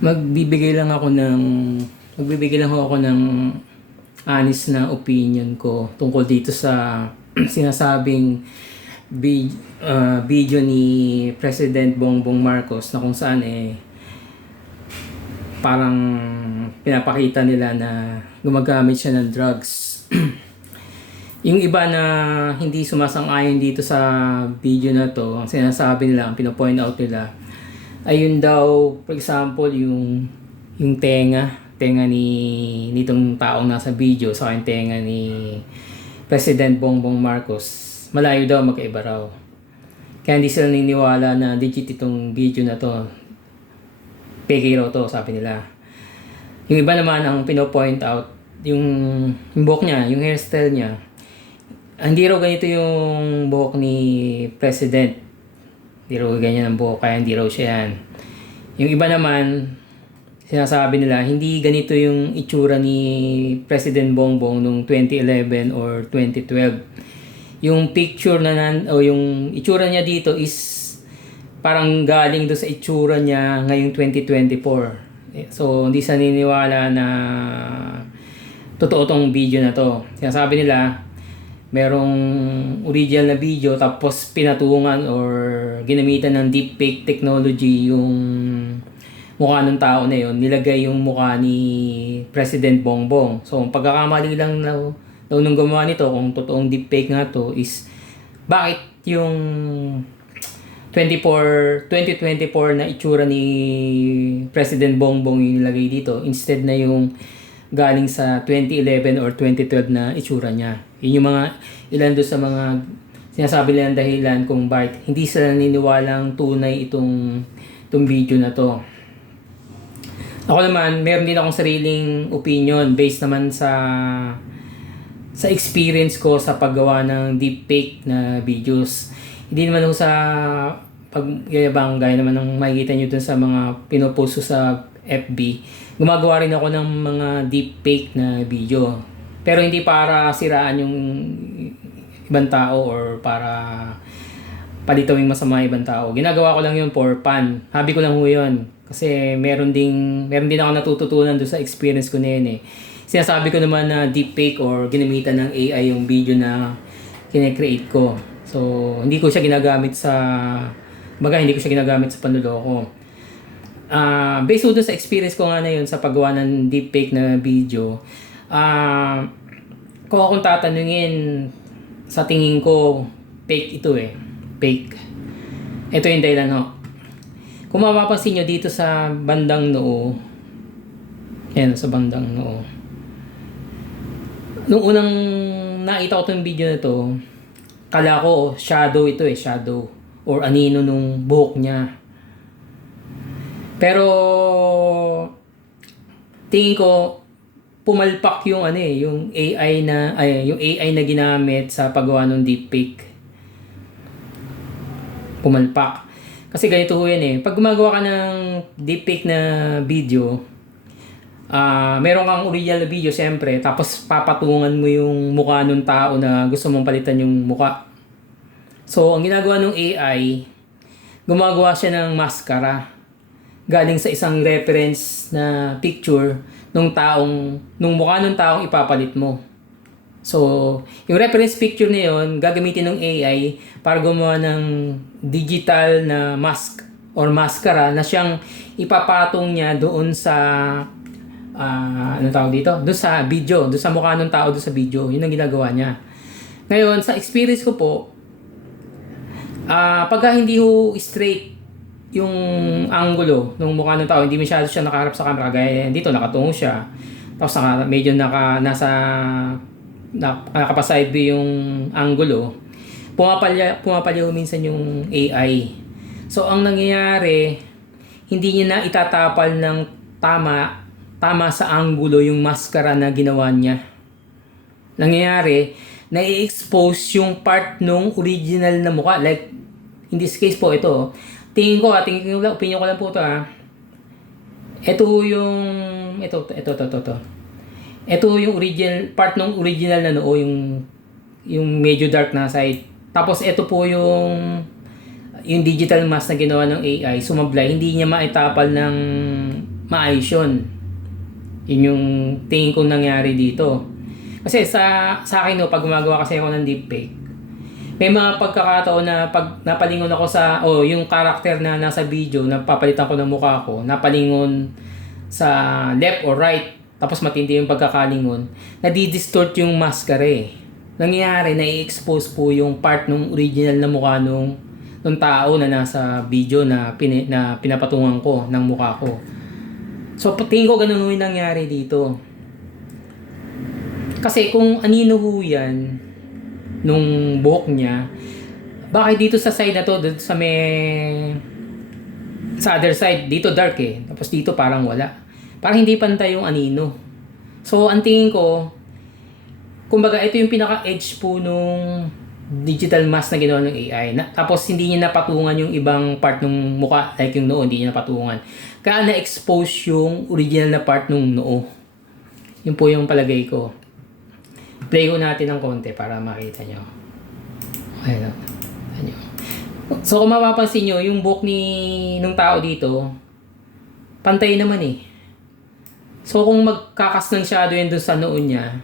magbibigay lang ako ng magbibigay lang ako ng honest na opinion ko tungkol dito sa sinasabing vi- ah, video ni President Bongbong Marcos na kung saan eh parang pinapakita nila na gumagamit siya ng drugs. yung iba na hindi sumasang-ayon dito sa video na to, ang sinasabi nila, ang pinopoint out nila, ayun daw, for example, yung yung tenga, tenga ni nitong taong nasa video sa yung tenga ni President Bongbong Marcos, malayo daw magkaiba raw. Kaya hindi sila niniwala na legit itong video na to. Peke raw to, sabi nila. Yung iba naman ang pinopoint out, yung, yung buhok niya, yung hairstyle niya, hindi raw ganito yung buhok ni President. Hindi raw ganyan ang buhok, kaya hindi raw siya yan. Yung iba naman, sinasabi nila, hindi ganito yung itsura ni President Bongbong nung 2011 or 2012. Yung picture na nan, o yung itsura niya dito is parang galing do sa itsura niya ngayong 2024. Eh, So, hindi sa niniwala na totoo tong video na to. Sinasabi nila, merong original na video tapos pinatungan or ginamitan ng deepfake technology yung mukha ng tao na yon nilagay yung mukha ni President Bongbong. So, pagkakamali lang na daw nung gumawa nito, kung totoong deepfake nga to, is bakit yung 24, 2024 na itsura ni President Bongbong yung nilagay dito instead na yung galing sa 2011 or 2012 na itsura niya. Yun yung mga ilan doon sa mga sinasabi nilang dahilan kung bakit hindi sila naniniwalang tunay itong itong video na to. Ako naman, meron din akong sariling opinion based naman sa sa experience ko sa paggawa ng deepfake na videos. Hindi naman ako sa pagyayabang gaya naman ng makikita nyo dun sa mga pinopost sa FB. Gumagawa rin ako ng mga deepfake na video. Pero hindi para siraan yung ibang tao or para palitawing masama ibang tao. Ginagawa ko lang yun for fun. Habi ko lang ho yun. Kasi meron ding, meron din ako natututunan doon sa experience ko na yun eh. Sinasabi ko naman na deepfake or ginamitan ng AI yung video na kine-create ko. So, hindi ko siya ginagamit sa, baga hindi ko siya ginagamit sa panluloko. Ah, based doon sa experience ko nga na yun sa paggawa ng deepfake na video, ah, kung akong tatanungin, sa tingin ko, fake ito eh. Fake. Ito yung dahilan ho. Kung mapapansin nyo dito sa bandang noo, yan, sa bandang noo. Nung unang nakita ko itong video na to, kala ko shadow ito eh, shadow. Or anino nung buhok niya. Pero, tingin ko, pumalpak yung ano eh, yung AI na, ay, yung AI na ginamit sa paggawa ng deepfake. Pumalpak. Kasi ganito ho yan eh. Pag gumagawa ka ng deepfake na video, ah meron kang original na video siyempre, tapos papatungan mo yung mukha ng tao na gusto mong palitan yung mukha. So, ang ginagawa ng AI, gumagawa siya ng maskara galing sa isang reference na picture nung taong nung mukha ng taong ipapalit mo. So, yung reference picture na yun, gagamitin ng AI para gumawa ng digital na mask or maskara na siyang ipapatong niya doon sa ah ano tawag dito? Doon sa video, doon sa mukha ng tao doon sa video. Yun ang ginagawa niya. Ngayon, sa experience ko po, ah pagka hindi ho straight yung angulo ng mukha ng tao, hindi masyado siya nakaharap sa camera. Gaya dito, nakatungo siya. Tapos naka, medyo naka, nasa na, nakapaside view yung angulo. Pumapalya, pumapalya minsan yung AI. So, ang nangyayari, hindi niya na itatapal ng tama tama sa angulo yung maskara na ginawa niya. Nangyayari, na-expose yung part nung original na mukha. Like, in this case po, ito. Tingin ko, ah, tingin ko lang, opinion ko lang po ito ah. Ito yung, ito, ito, ito, ito, ito. Ito yung original, part nung original na noo, yung, yung medyo dark na side. Tapos ito po yung, yung digital mask na ginawa ng AI, sumablay, hindi niya maitapal ng maayos yun. Yun yung tingin kong nangyari dito. Kasi sa, sa akin, no, pag gumagawa kasi ako ng deepfake, may mga pagkakataon na pag napalingon ako sa, o oh, yung karakter na nasa video, napapalitan ko ng mukha ko, napalingon sa left or right, tapos matindi yung pagkakalingon, nadidistort yung maskara eh. Nangyayari, na-expose po yung part ng original na mukha nung, nung tao na nasa video na, pin, na pinapatungan ko ng mukha ko. So, tingin ko ganun yung nangyari dito. Kasi kung anino ho yan, nung buhok niya, bakit dito sa side na to, dito sa may sa other side, dito dark eh. Tapos dito parang wala. Parang hindi pantay yung anino. So, ang tingin ko, kumbaga, ito yung pinaka-edge po nung digital mask na ginawa ng AI. Na, tapos, hindi niya napatungan yung ibang part ng mukha, like yung noo, hindi niya napatungan. Kaya na-expose yung original na part ng noo. Yun po yung palagay ko. Play ko natin ng konti para makita nyo. Ayan. Ayan. So kung mapapansin nyo, yung buhok ni nung tao dito, pantay naman eh. So kung magkakas ng shadow yun dun sa noon niya,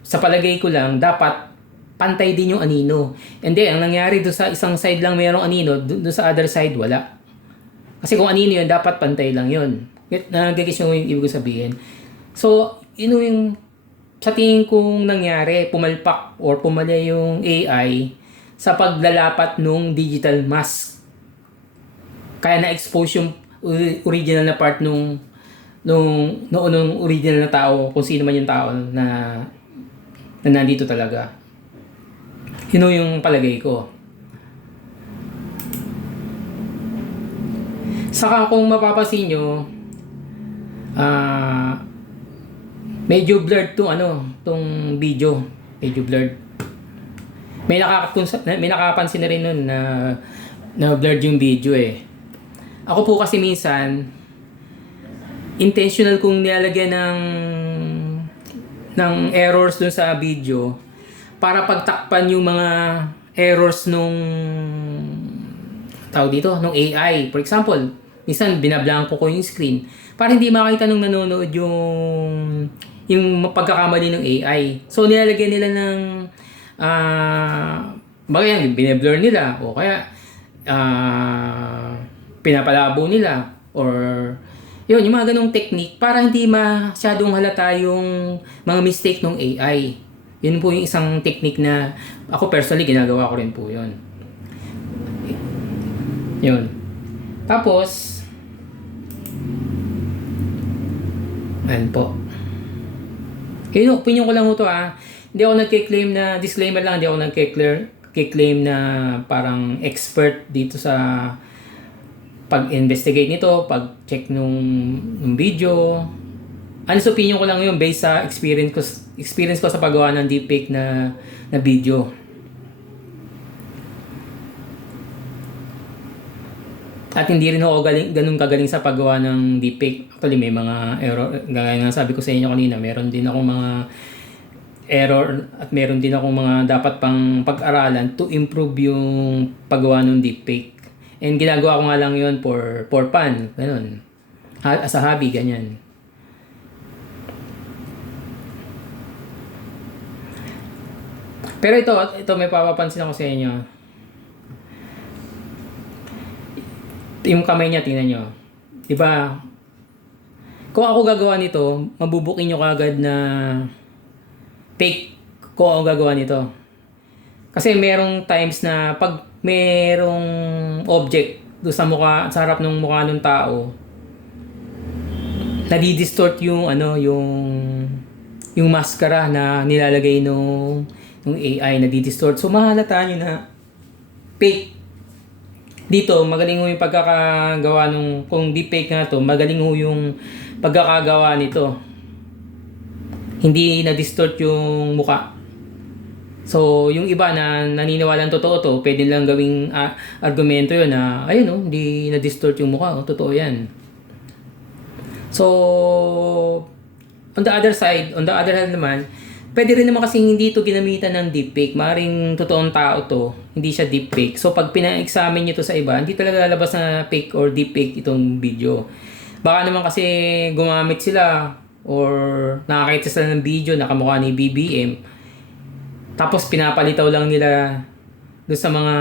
sa palagay ko lang, dapat pantay din yung anino. And then, ang nangyari doon sa isang side lang mayroong anino, doon sa other side wala. Kasi kung anino yun, dapat pantay lang yun. Nagagis yung yung ibig sabihin. So, yun yung sa tingin kong nangyari, pumalpak or pumala yung AI sa paglalapat nung digital mask. Kaya na-expose yung original na part nung nung noon nung original na tao, kung sino man yung tao na na nandito talaga. Yun yung palagay ko. Saka kung mapapasin nyo, medyo blurred tong ano, tong video. Medyo blurred. May nakakatun may nakapansin na rin nun na na blurred yung video eh. Ako po kasi minsan intentional kong nilalagyan ng ng errors dun sa video para pagtakpan yung mga errors nung tao dito, nung AI. For example, minsan binablanko ko yung screen para hindi makita nung nanonood yung yung pagkakamali ng AI. So nilalagyan nila ng uh, yan, bine-blur nila o kaya ah pinapalabo nila or yun, yung mga ganong technique para hindi masyadong halata yung mga mistake ng AI. Yun po yung isang technique na ako personally ginagawa ko rin po yun. Yun. Tapos, ayan po. Yun, opinion ko lang po to ah. Hindi ako nagke-claim na, disclaimer lang, hindi ako nagke-claim na parang expert dito sa pag-investigate nito, pag-check nung, nung video. Ano sa opinion ko lang yun based sa experience ko experience ko sa paggawa ng deepfake na na video. At hindi rin ako galing, ganun kagaling sa paggawa ng deepfake. Actually, may mga error. Gaya nga sabi ko sa inyo kanina, meron din akong mga error at meron din akong mga dapat pang pag-aralan to improve yung paggawa ng deepfake. And ginagawa ko nga lang yun for, for fun. Ganun. Ha, as a hobby, ganyan. Pero ito, ito may papapansin ako sa inyo. Yung kamay niya, tingnan nyo. Di ba? Kung ako gagawa nito, mabubukin nyo kagad na fake ko ako gagawa nito. Kasi merong times na pag merong object do sa mukha sa harap ng mukha ng tao nadi-distort yung ano yung yung maskara na nilalagay nung nung AI nadi-distort so mahalata niyo na fake dito magaling ho yung pagkakagawa nung kung deep fake nga to magaling ho yung pagkakagawa nito hindi na-distort yung mukha So, yung iba na naniniwalang totoo to, pwede lang gawing uh, argumento yun na, ayun no, hindi na-distort yung mukha, oh, totoo yan. So, on the other side, on the other hand naman, pwede rin naman kasi hindi ito ginamitan ng deepfake. Maring totoong tao to, hindi siya deepfake. So pag pina-examine nyo to sa iba, hindi talaga lalabas na fake or deepfake itong video. Baka naman kasi gumamit sila or nakakita sila ng video na kamukha ni BBM. Tapos pinapalitaw lang nila doon sa mga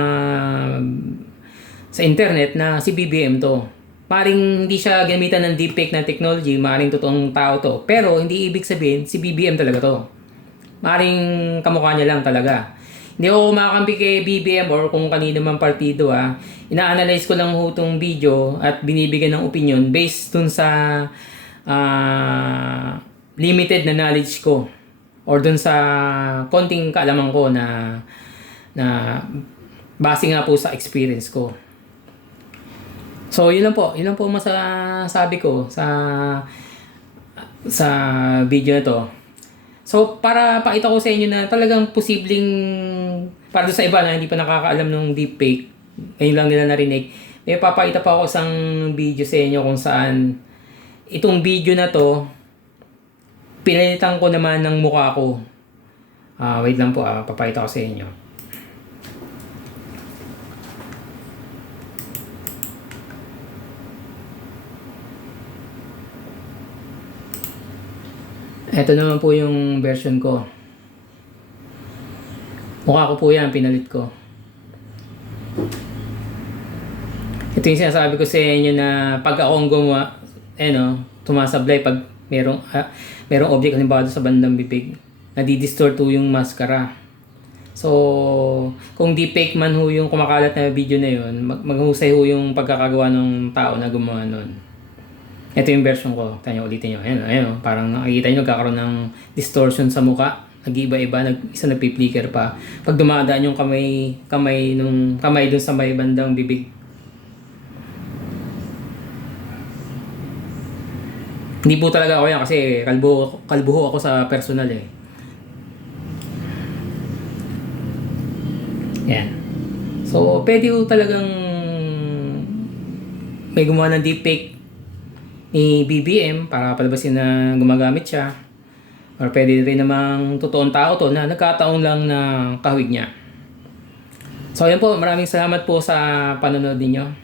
sa internet na si BBM to. Maring hindi siya gamitan ng deepfake na technology, maring totoong tao to. Pero hindi ibig sabihin si BBM talaga to. Maring kamukha niya lang talaga. Hindi ako kumakampi kay BBM or kung kanino man partido ah. Ina-analyze ko lang ho video at binibigyan ng opinion based dun sa ah, limited na knowledge ko or dun sa konting kaalaman ko na na base nga po sa experience ko. So, yun lang po. Yun lang po masasabi ko sa sa video na to. So, para pakita ko sa inyo na talagang posibleng para sa iba na hindi pa nakakaalam ng deepfake, ngayon lang nila narinig, may papakita pa ako isang video sa inyo kung saan itong video na to, pinalitan ko naman ng mukha ko. Ah, wait lang po, ah, papakita ko sa inyo. Ito naman po yung version ko. Mukha ko po yan, pinalit ko. Ito yung sinasabi ko sa inyo na pag ako ang gumawa, eh no, tumasablay pag merong, ah, merong object halimbawa sa bandang bibig, nadidistort po yung maskara. So, kung deepfake man ho yung kumakalat na video na yun, mag maghusay ho yung pagkakagawa ng tao na gumawa nun. Ito yung version ko. Tayo ulitin nyo. Ayan, ayan. oh. Parang nakikita nyo, kakaroon ng distortion sa muka. Nag-iba-iba, nag, isa nagpi-flicker pa. Pag dumadaan yung kamay, kamay nung kamay dun sa may bandang bibig. Hindi po talaga ako yan kasi kalbo, kalbuho ako sa personal eh. Yan. So, pwede po talagang may gumawa ng deepfake ni BBM para palabasin na gumagamit siya. Or pwede rin namang totoong tao to na nagkataon lang na kahawig niya. So, yan po. Maraming salamat po sa panonood ninyo.